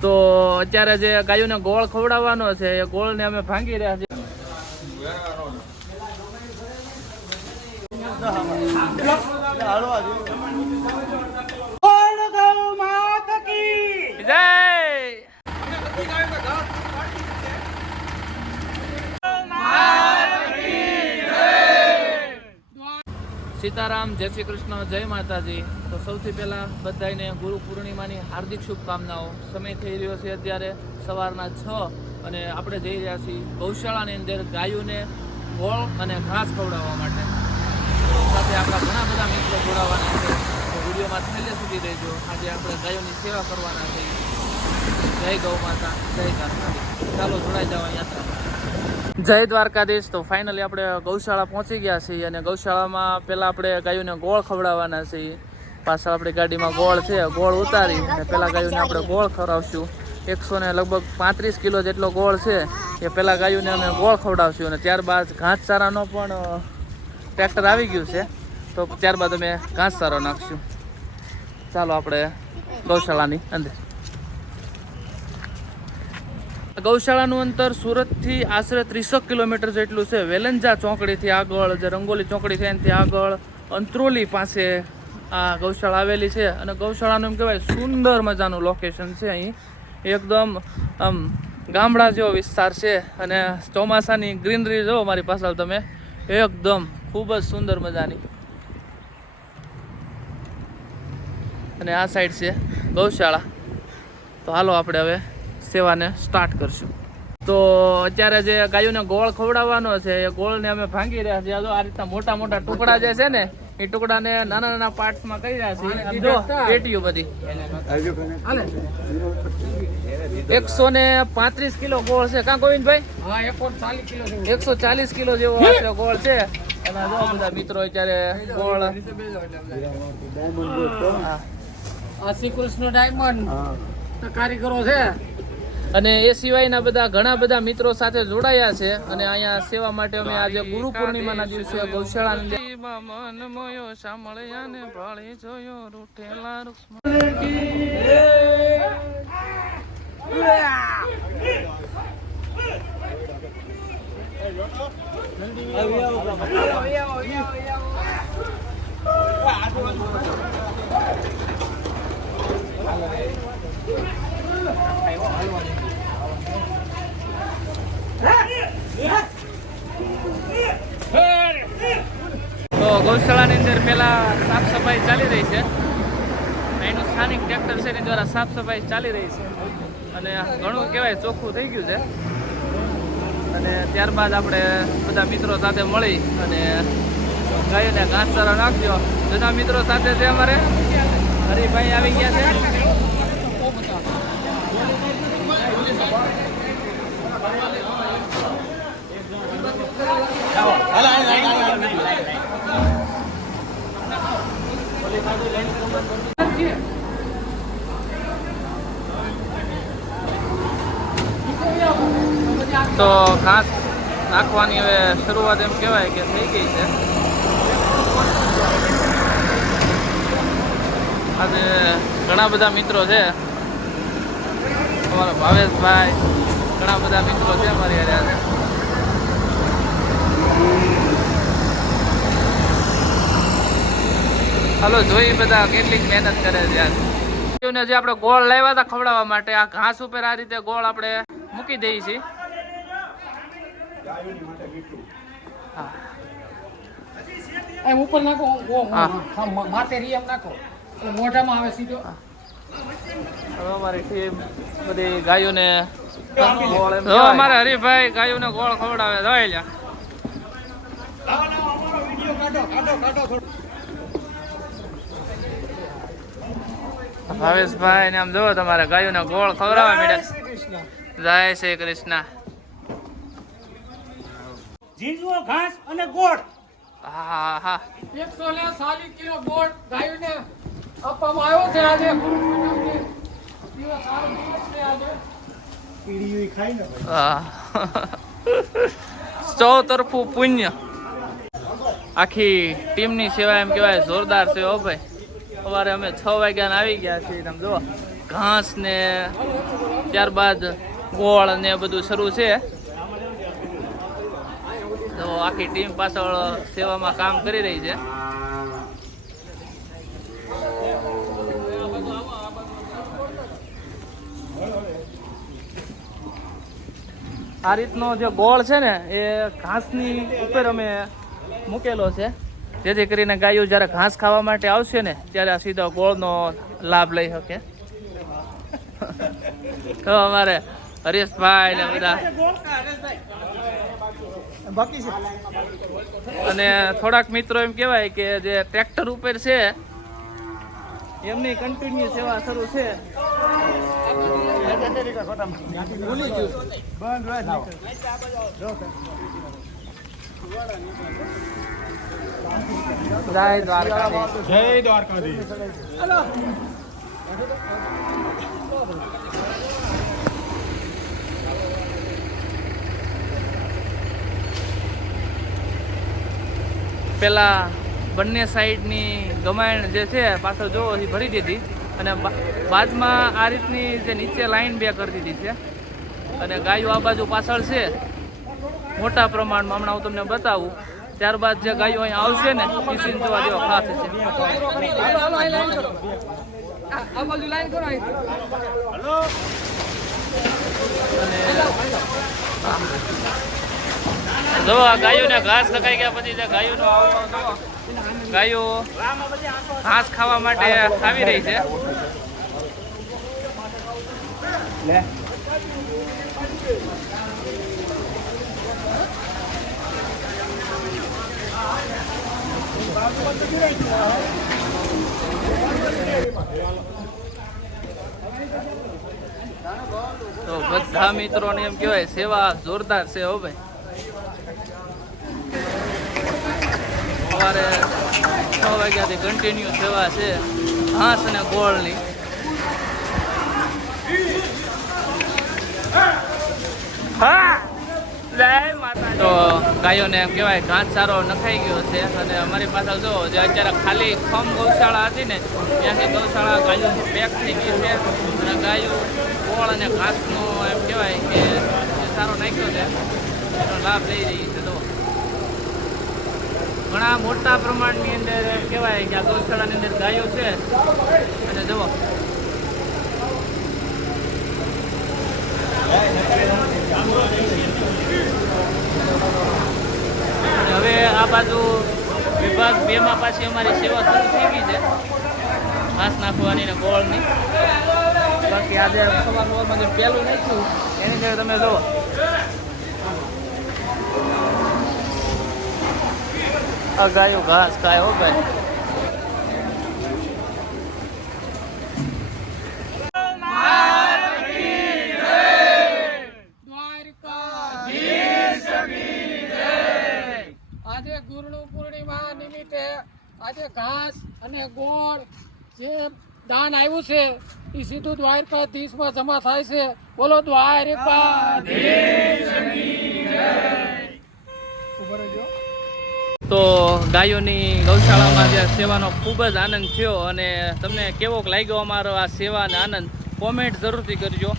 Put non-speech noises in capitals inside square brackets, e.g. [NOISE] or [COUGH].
તો અત્યારે જે ગાયોને ગોળ ખવડાવવાનો છે એ ગોળ ને અમે ભાંગી રહ્યા છીએ. સીતારામ, જય શ્રી કૃષ્ણ, જય માતાજી. તો સૌથી પહેલાં બધાને ગુરુ પૂર્ણિમાની હાર્દિક શુભકામનાઓ. સમય થઈ રહ્યો છે અત્યારે સવારના છ અને આપણે જઈ રહ્યા છીએ ગૌશાળાની અંદર ગાયોને ગોળ અને ઘાસ ખવડાવવા માટે. સાથે આપણા ઘણા બધા મિત્રો જોડાવાના છે. તો વિડીયોમાં છેલ્લે સુધી રહેજો. આજે આપણે ગાયોની સેવા કરવાના છીએ. જય ગૌ માતા, જય કારખાની ચાલો જોડાઈ જવા યાત્રામાં. જય દ્વારકાધીશ. તો ફાઇનલી આપણે ગૌશાળા પહોંચી ગયા છીએ અને ગૌશાળામાં પહેલાં આપણે ગાયોને ગોળ ખવડાવવાના છીએ. પાછળ આપણી ગાડીમાં ગોળ છે, ગોળ ઉતારી અને પહેલાં ગાયોને આપણે ગોળ ખવડાવશું. એકસો ને લગભગ પાંત્રીસ કિલો જેટલો ગોળ છે, એ પહેલાં ગાયોને અમે ગોળ ખવડાવશું અને ત્યારબાદ ઘાસચારાનો પણ ટ્રેક્ટર આવી ગયું છે. તો ત્યારબાદ અમે ઘાસચારો નાખશું. ચાલો આપણે ગૌશાળાની અંદર. ગૌશાળાનું અંતર સુરતથી આશરે ત્રીસેક કિલોમીટર જેટલું છે. વેલંજા ચોકડીથી આગળ, જે રંગોલી ચોકડી છે એનાથી આગળ, અંત્રોલી પાસે આ ગૌશાળા આવેલી છે. અને ગૌશાળાનું એમ કહેવાય સુંદર મજાનું લોકેશન છે અહીં. એકદમ, આમ, ગામડા જેવો વિસ્તાર છે. અને ચોમાસાની ગ્રીનરી જો મારી પાછળ તમે, એકદમ ખૂબ જ સુંદર મજાની. અને આ સાઈડ છે ગૌશાળા. તો હાલો આપણે હવે સેવાને સ્ટાર્ટ કરશું. તો અત્યારે જે ગાયોને ગોળ ખવડાવવાનો છે એ ગોળને અમે ભાંગી રહ્યા છીએ. આ રીતના મોટા મોટા ટુકડા જે છે ને એ ટુકડાને નાના નાના પાર્ટમાં કરી રહ્યા છીએ. પેટીઓ બધી. એકસો ને પાંત્રીસ કિલો ગોળ છે. કાં ગોવિંદભાઈ? એકસો ચાલીસ કિલો જેવો આશરે ગોળ છે. અને જો બધા મિત્રો અત્યારે ગોળ આ શ્રી કૃષ્ણ ડાયમંડ કારીગરો છે. અને એ સિવાયના બધા ઘણા બધા મિત્રો સાથે જોડાયા છે. અને અહીંયા સેવા માટે અમે આજે ગુરુ પૂર્ણિમાના દિવસે ગૌશાળા તો ગૌશાળાની અંદર પેલા સાફ સફાઈ ચાલી રહી છે. એનું સ્થાનિક ટ્રેક્ટર છે એની દ્વારા સાફ સફાઈ ચાલી રહી છે. અને ઘણું કહેવાય ચોખ્ખું થઈ ગયું છે. અને ત્યારબાદ આપણે બધા મિત્રો સાથે મળી અને ગાયોને ઘાસચારો નાખ્યો જૂના મિત્રો સાથે છે અમારે. હરિભાઈ આવી ગયા છે. તો ઘાસ નાખવાની હવે શરૂઆત એમ કહેવાય કે થઈ ગઈ છે આજે ઘણા બધા મિત્રો છે અમારા ભાવેશભાઈ, ઘણા બધા મિત્રો છે હારે આજે. હાલો જોઈ બધા કેટલીક મહેનત કરે છે. જે આપણે ગોળ લાવ્યા હતા ખવડાવવા માટે આ ઘાસ ઉપર આ રીતે ગોળ આપણે મૂકી દઈએ છીએ. હા. ઉપર નાખો માથે નાખો. મોઢામાં આવે સીધો. હવે અમારી ટીમ બધી અમારે ગાયોને ગોળ ખવડાવે. જોઈ લ્યા. ભાવેશભાઈ ને આમ જોવો તમારે ગાયોને ગોળ ખવડાવવા મળ્યા જય શ્રી કૃષ્ણ. ઝીંઝવો ઘાસ અને ગોળ. હા હા. હા એકસો ને ચાલીસ કિલો ગોળ ગાયોને આપવામાં આવ્યો છે આજે. ગુરુ પૂનમની. દિવસ સારો દિવસ છે આજે હા. [LAUGHS] ચૌતરફું પુણ્ય. આખી ટીમની સેવા એમ કહેવાય, જોરદાર છે ઓ ભાઈ. સવારે અમે છ વાગ્યાના આવી ગયા છીએ, તમે જુઓ. ઘાસ ને ત્યારબાદ ગોળ ને બધું શરૂ છે. તો આખી ટીમ પાછળ સેવામાં કામ કરી રહી છે. આ રીતનો જે ગોળ છે ને, એ ઘાસની ઉપર અમે મૂકેલો છે. જેથી કરીને ગાયો જ્યારે ઘાસ ખાવા માટે આવશે ને ત્યારે આ સીધો ગોળનો લાભ લઈ શકે. તો અમારે હરેશભાઈ ને બધા. અને થોડાક મિત્રો એમ કહેવાય કે જે ટ્રેક્ટર ઉપર છે એમની કન્ટિન્યુ સેવા શરૂ છે. જય દ્વારકા જય દ્વારકાધીશ પેલા બંને સાઈડની ગમાયણ જે છે પાછળ જો એ ભરી દીધી અને બાદમાં આ રીતની જે નીચે લાઈન બે કરી દીધી છે. અને ગાયો આ બાજુ પાછળ છે. મોટા પ્રમાણમાં હમણાં હું તમને બતાવું, ત્યારબાદ જે ગાયો અહીંયા આવશે ને, એ સીન જોવા ખાસ છે. ગાયોને ઘાસ લગાઈ ગયા પછી જે ગાયોનો ગાયો ઘાસ ખાવા માટે આવી રહી છે. તો બધા મિત્રોને એમ કહેવાય, સેવા જોરદાર છે હો ભાઈ. સવારે છ વાગ્યાથી કન્ટિન્યુ સેવા છે ઘાસ અને ગોળની. તો ગાયોને એમ કહેવાય, ઘાસ સારો નખાઈ ગયો છે. અને અમારી પાછળ જો જે અત્યારે ખાલી ખમ ગૌશાળા હતી ને, ત્યાંથી ગૌશાળા ગાયો પેક થઈ ગઈ છે. અને ગાયો, ગોળ અને ઘાસનો એમ કહેવાય કે સારો નાખ્યો છે. એનો લાભ લઈ રહી છે તો ઘણા મોટા પ્રમાણની અંદર કહેવાય કે આ ગૌશાળાની અંદર ગાયો છે. અને જુઓ. હવે આ બાજુ વિભાગ બેમાં પાછી અમારી સેવા શરૂ થઈ ગઈ છે. ઘાસ નાખવાની ને ગોળની. બાકી આજે સવાર સવારમાં જે પહેલું નાખ્યું, એની અંદર તમે જુઓ. આ ગાયો ઘાસ ખાય હો ભાઈ આજે ગુરુ પૂર્ણિમા નિમિત્તે આજે ઘાસ અને ગોળ જે દાન આવ્યું છે એ સીધું દ્વારકાધીશમાં જમા થાય છે. બોલો દ્વારકા તો ગાયોની ગૌશાળામાં જે સેવાનો ખૂબ જ આનંદ થયો અને તમને કેવોક લાગ્યો અમારો આ સેવા અને આનંદ, કોમેન્ટ જરૂરથી કરજો.